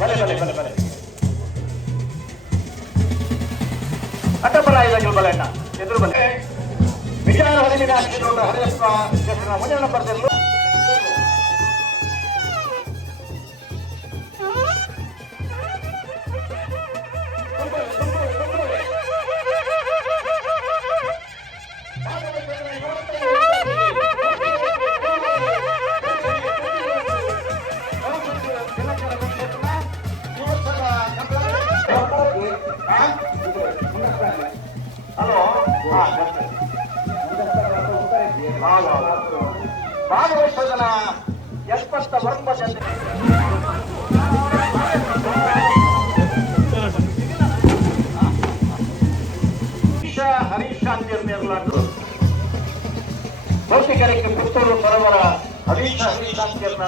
ಬಲೆ ಬಲೆ ಬಲೆ ಬಲೆ ಬಲೆ ಐದಾಗಿಲ್ ಬಲೆ ಅಣ್ಣ ಎದುರು ಬಲೆ ವಿಚಾರ ಹದಿನಿನ ಹಾಕಿಕೊಂಡು ಹರಿಯಪ್ಪ ಹೆಸರಿನ ಭಾಗವಹಿಸೋದನ ಎಪ್ಪತ್ತ ಒಂಬತ್ತು ಹರೀಶ ಹರೀಶ ಅಂತಿರ್ನಿರ್ಲಾರ್ದು ಭೌತಿಕರಕ್ಕೆ ಪುತ್ತೂರು ಸರೋವರ ಹರೀಶ ಹರೀಶ್ ಅಂತಿರ್ನ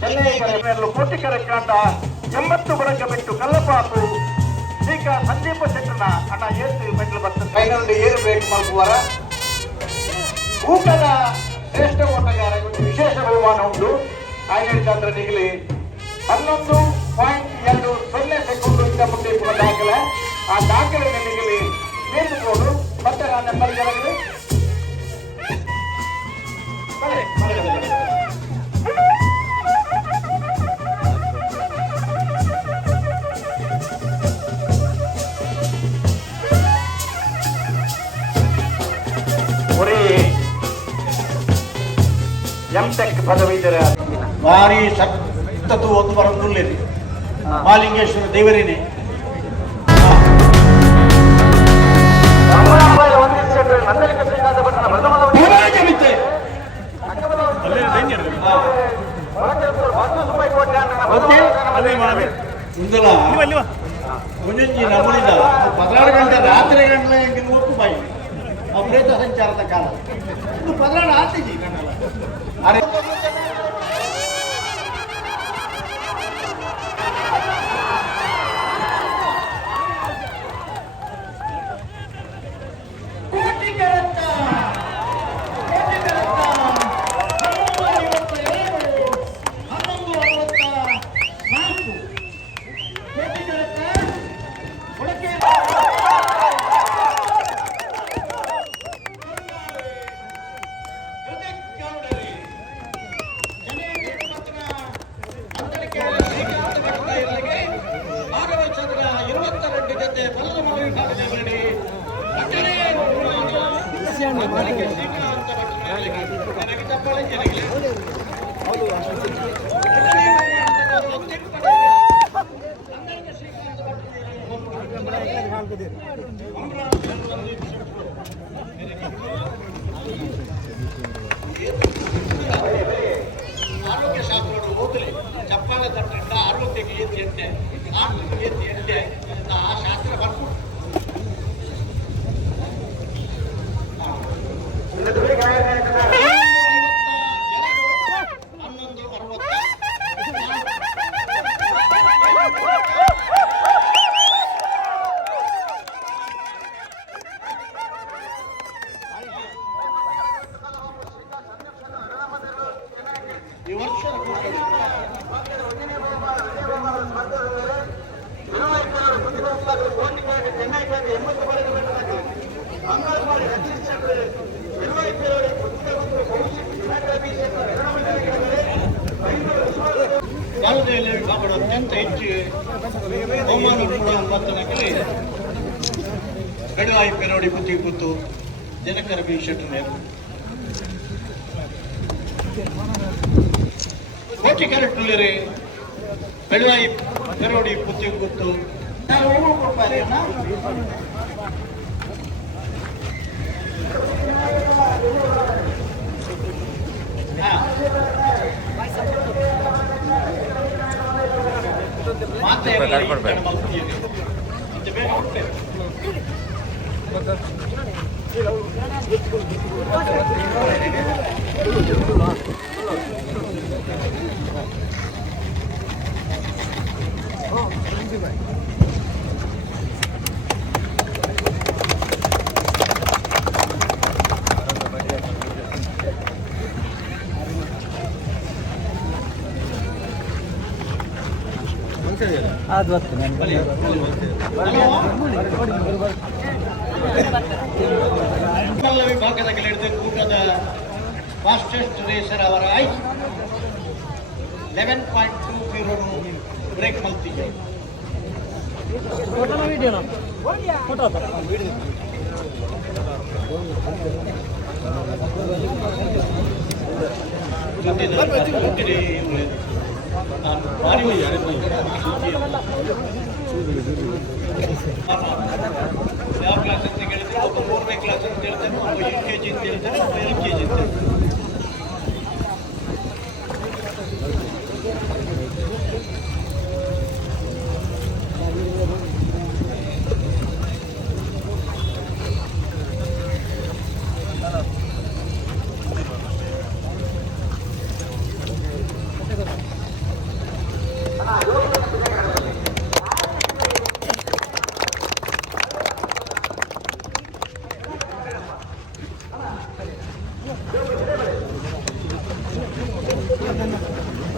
ಚೆನ್ನೈ ಕರೆ ಕರೆಯಲು ಕೋಟಿಕರ ಕಾಂಡ ಎಂಬತ್ತು ಬಡಕ ಬಿಟ್ಟು ಕಲ್ಲಪಾಪು ಶ್ರೀಕ ಸಂದೀಪ ಶೆಟ್ಟರ್ನ ಅಣ್ಣ ಏಸು ಮೆಟ್ಲು ಬರ್ತದೆ ಫೈನಲ್ ಏನು ಬೇಕು ಮಲ್ಕುವಾರ? ಊಟದ ಶ್ರೇಷ್ಠ ಓಟಗಾರ ವಿಶೇಷ ಬಹುಮಾನ ಉಂಟು. ಆಯ್ಕೆ ನಿಗಲಿ ಹನ್ನೊಂದು ಪಾಯಿಂಟ್ ಎರಡು ಸೊನ್ನೆ ಸೆಕೆಂಡ್ ಇಂದ ಮುಂದೆ ಕೂಡ ದಾಖಲೆ. ಆ ದಾಖಲೆಯನ್ನು ನಿಗಲಿ ನಿಂತುಕೊಂಡು ಮತ್ತೆ ನಾನು ನಂಬರ್ ಕೆಳಗಡೆ ಪದವೀಧರ ಭಾರಿ ಸತ್ತತು ಒಂದು ಬರೋದಿಲ್ಲ ಮಾಲಿಂಗೇಶ್ವರ ದೇವರೇನೆ. ಇಂದಲ ಮುಂಜಿ ನಮ್ಮನಿಂದ ಪದನಾರು ಗಂಟೆ ರಾತ್ರಿ ಗಂಟೆ ಹೋಗ್ತು ಬಾಯಿ ಅಪರೇತ ಸಂಚಾರದ ಕಾಲ. ಇದು ಪದನಾರು ಆತಿಜಿ あれ。ಆರೋಗ್ಯ ಶಾಸ್ತ್ರ ಓದಲಿ. ಚಪ್ಪಾಳೆ ತಟ್ಟಂಡ ಆರೋಗ್ಯಕ್ಕೆ ಎಣ್ಣೆ? ಆರೋಗ್ಯಕ್ಕೆ ಏತಿ ಎಣ್ಣೆ? ಅತ್ಯಂತ ಹೆಚ್ಚು ಬಹುಮಾನ ಕೂಡ ಒಂಬತ್ತನಕ್ಕೆ ಗಡವಾಯಿ ಪೆರೋಡಿ ಕುತ್ತಿ ಕೂತು ಜನಕರ ಬಿ ಶೆಟ್ಟರ್ ಕೋಟಿ ಕ್ಯಾರೆಕ್ಟರ್ ಬೆಳವಾಯಿ ಪೆರೋಡಿ ಪುತ್ತಿ ಕೂತು ಕೊಡ್ತಾರೆ 어, ಅದು ಹೊತ್ತು ನನಗೆ ಎಲ್ಲ ವಿಭಾಗದ ಗೆಳೆಯರು ಕೂಟದ ಫಾಸ್ಟೆಸ್ಟ್ ರೇಸರ್ ಅವರ ಆಯ್ಕೆ eleven point two zero break ಮಲ್ತಿಗೆ ಫೋಟೋನ ವಿಡಿಯೋನ ಫೋಟೋ ಭಾರಿ ಯಾವ ಕ್ಲಾಸ್ ಅಂತ ಕೇಳಿದ್ರೆ ಒಬ್ಬ ಮೂರನೇ ಕ್ಲಾಸ್ ಅಂತ ಹೇಳ್ತಾನೆ ಒಬ್ಬ ಯು ಕೆ ಜಿ ಅಂತ ಹೇಳ್ತಾನೆ ಒಬ್ಬ ಎಲ್ ಕೆ ಜಿ ಅಂತ ಹೇಳ್ತಾನೆ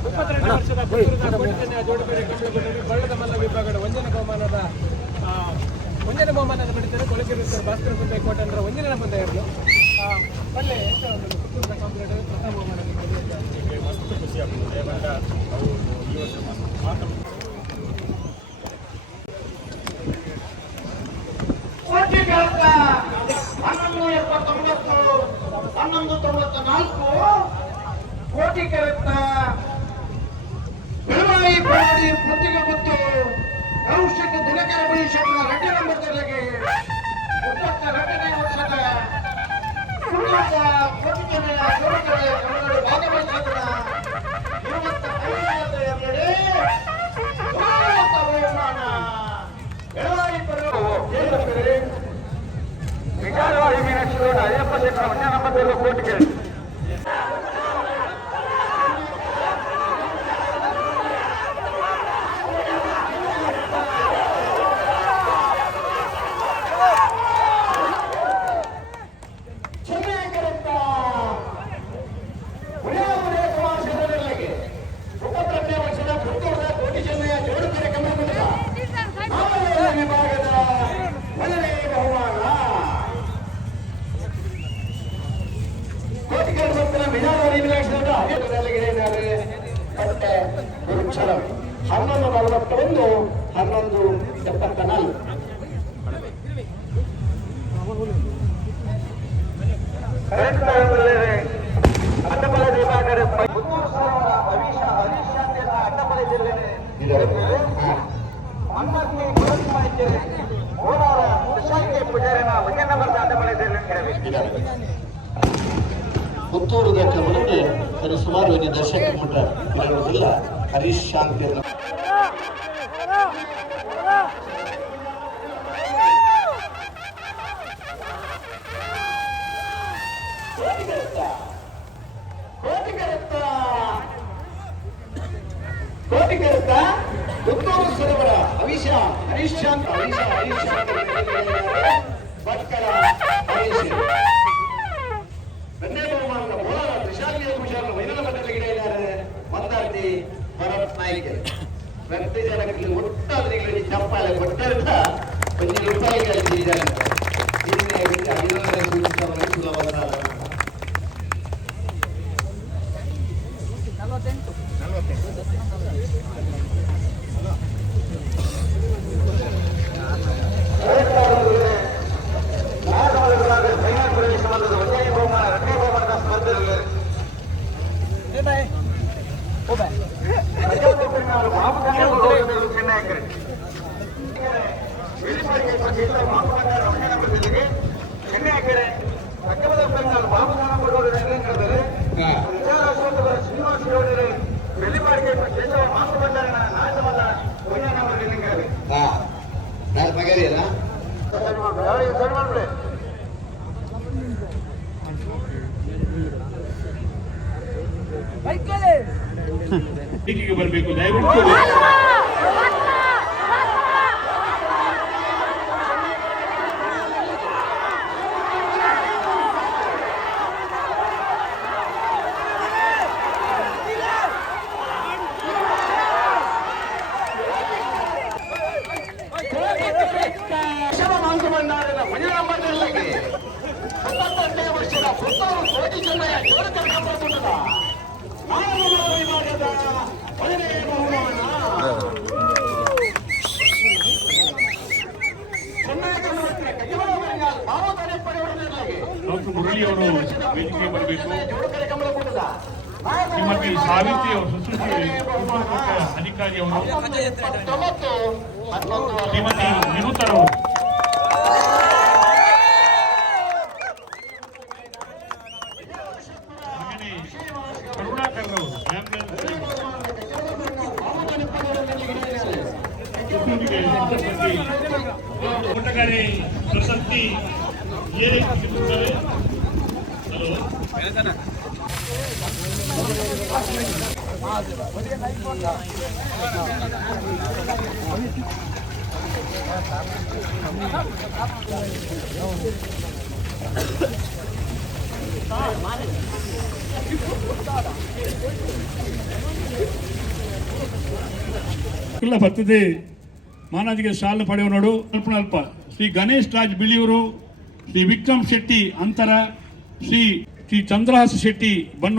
ಇಪ್ಪತ್ತೆರಡು ವರ್ಷದ ಜೋಡುಪೇಟೆ ಕಂಬಳಗುಂಡೂರು ಬಳ್ಳದ ಮಲ್ಲ ವಿಭಾಗದ ವಂಜನ ಬಹುಮಾನದ ಆ, ಒಂಜನ ಬಹುಮಾನದ ಪಡಿತಾರೆ ಕೊಳಗಿರುತ್ತಾರೆ ಭಾಸ್ಕರ ಕುಂಟೆ ಅಂದ್ರೆ ಒಂಜನ ಬಂದ ಇರಲು ਢਾਈ ਮਿੰਟ ਛੋਟਾ ਜਿਹਾ ਆਪਾਂ 56 ਨੰਬਰ ਤੇ ਕੋਟ ਕੇ। ಜಿಲ್ಲೆ ಪುತ್ತೂರದ ಕಮಲಕ್ಕೆ ಸರಿ ಸುಮಾರು ಒಂದು ದರ್ಶಕ ಮಟ್ಟ ಇರುವುದಿಲ್ಲ ಹರೀಶ್ ಶಾಂತಿ ಅನ್ನೋ ಕೋಟಿಗರತ್ತ ಕೋಟಿಗರತ್ತ ಪುತ್ತೂರು ಸರೋವರ ಹರೀಶ ಹರೀಶಾಂತ ಹರೀಶ ಹರೀಶಾಂತ ಭಟ್ಕಳ ಮಾಜಿ ಭರತ್ ನಾಯ್ಕರು ಪ್ರತಿ ಜನಕ್ಕೆ ಒಟ್ಟಾದನೆಗಳಲ್ಲಿ ಚಪ್ಪಾಳೆ ಕೊಟ್ಟಂತ ಒಂದು ರೂಪಾಯಿಗಳಲ್ಲಿ ಅಭಿನಂದನೆ ಸೂಚಿಸಲು ಸುಲಭ ಸಾಲ ನಲವತ್ತೆಂಟು ನಲವತ್ತೆಂಟು ಬರಬೇಕು ದಯವಿಟ್ಟು ಡಾಕ್ಟರ್ ಮುರಳಿ ಅವರು ವೇದಿಕೆಗೆ ಬರಬೇಕು ಶ್ರೀಮತಿ ಸಾವಿತ್ರಿ ಅವರು ಸುಶ್ರುತಿ ಅಧಿಕಾರಿ ಅವರು ಶ್ರೀಮತಿ ಕರುಣಾಕರ್ ಅವರು ಪ್ರಶಸ್ತಿ ಬರ್ತದೆ. ಮಾನಾಜಿಗೆ ಸಾಲ ಪಡೆಯುವ ನೋಡು ಅಲ್ಪ ಅಲ್ಪ ಶ್ರೀ ಗಣೇಶ್ ರಾಜ್ ಬಿಳಿಯೂರು ಶ್ರೀ ವಿಕ್ರಮ್ ಶೆಟ್ಟಿ ಅಂತರ ಶ್ರೀ ಶ್ರೀ ಚಂದ್ರಹಾಸ ಶೆಟ್ಟಿ ಬನ್ನೂರು.